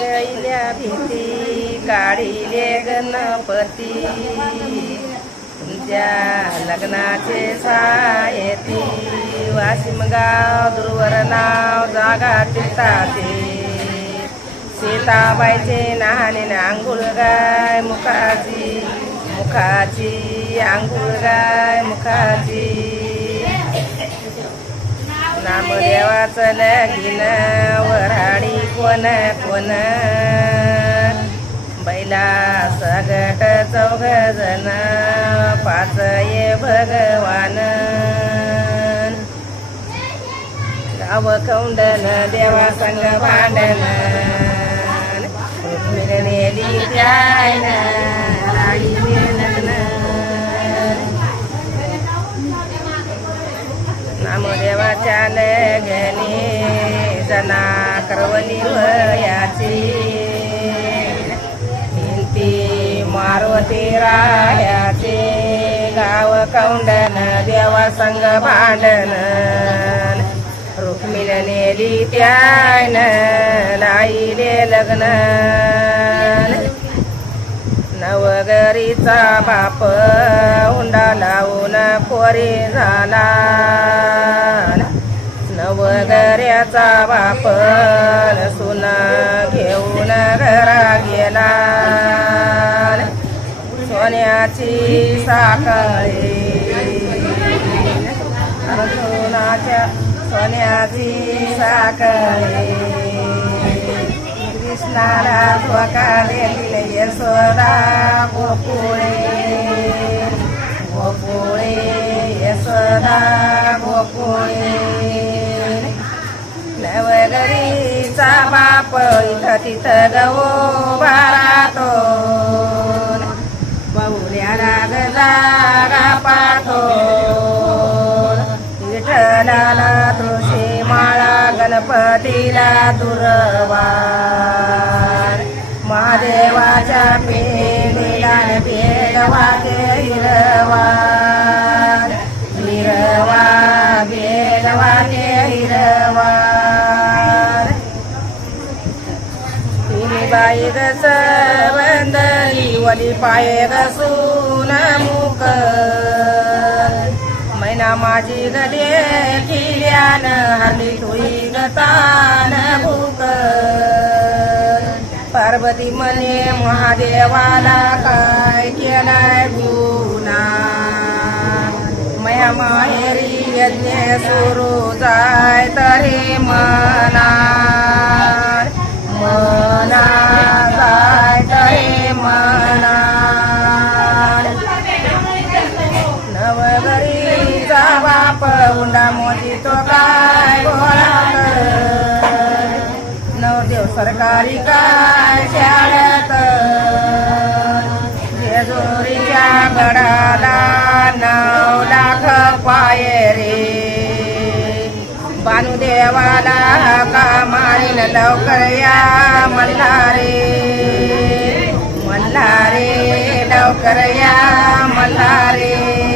गईल्या भीती काढिले गणपती. तुमच्या लग्नाचे सायती वाशिम गाव दुर्वर नाव जागा चित्ताचे सीताबाईचे नाणे आंघोळ गाय मुखाची मुखाची आंघोळ गाय मुखाची. नामदेवाचं लगीन वराडी कोण कोण बैला सगट चौघ जण पाच ये भगवान. गाव कौंडन देवा संग भांडण. रुक्मिणीने त्यान राईने लग्न नामदेवाच्या जना करवली वयाची भिंती मारुती रायाचे गाव कौंडन देवा संग भांडण रुक्मिण नेली त्यान लाईले लग्न. नवगरीचा बाप हुंडा लावून पोरी झाला त्याचा बाप सुन घेऊन घरा गेला सोन्याची साखळी. अर्जुनाच्या सोन्याची साखळी. कृष्णाला स्वकारे दिले यशोदा गोकुळे. तिथं गवो बारातो राग जागा पाहतो विठ्ठलाला तुळशी माळा गणपतीला दुर्वा महादेवाच्या पेला पेलवा हिरवा हिरवा. वंदली पाय रसून गसून मुक मैना माझी गले किल्यान हरली तुई गतान भूक. पार्वती मने महादेवाला काय केलाय गुना मया माहेरी यज्ञ सुरू जा मोदी तो काय गोळा नवदेव सरकारी काय शाळेत जेजुरीच्या गडाला नऊ लाख पायरे रे बानुदेवाला का मारीन लवकर या मल्हारे मल्हारे लवकर या मल्हारे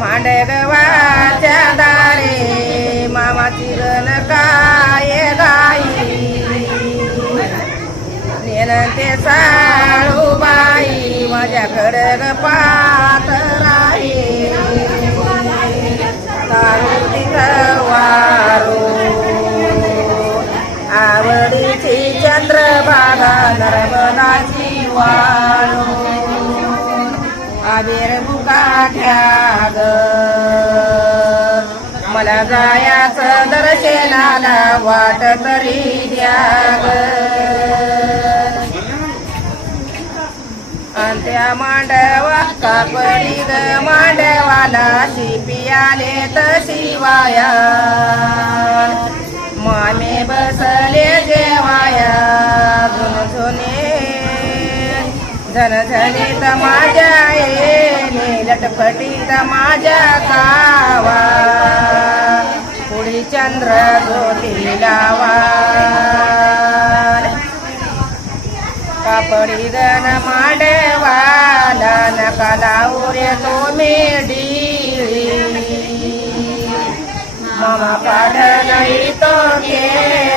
मांडगवाच्या दारे मामाची गण काय गाई ते साळूबाई माझ्याकडे ग पात राही. तारू तिथं वारू. आवडीची चंद्रभागा नर्मदाची वाळू. आबेर ग. मला जायाचं दर्शनाला वाट तरी द्या ग. अंत्या मांडवा कापडी ग. मांडवाला शिपियाले तशी वाया. झन झनीत माझ्या येणे लटपटीत माझ्या कावा पुढी चंद्र गोटी लावा. कापडी गण माडवाला नका लावू रे तो मेडी मामा पाठ नाही तो खेळ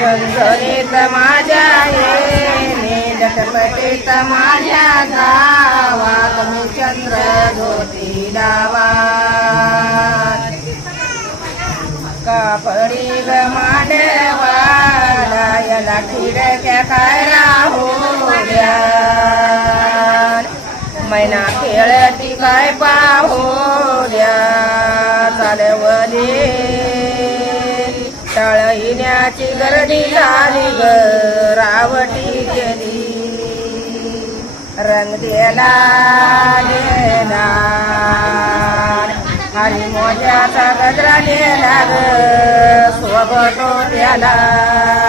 झणझणीत माझ्या येणे झटपटीत माझ्या गावात मी चंद्र ज्योती डावा कापडी ग मांडवाला याला खिडक्या काय? तळहिण्याची गर्दी झाली ग. रावटी गेली. रंग दिला गेला हरी मोठ्याचा गजरा नेला ग. सोबतो त्याला.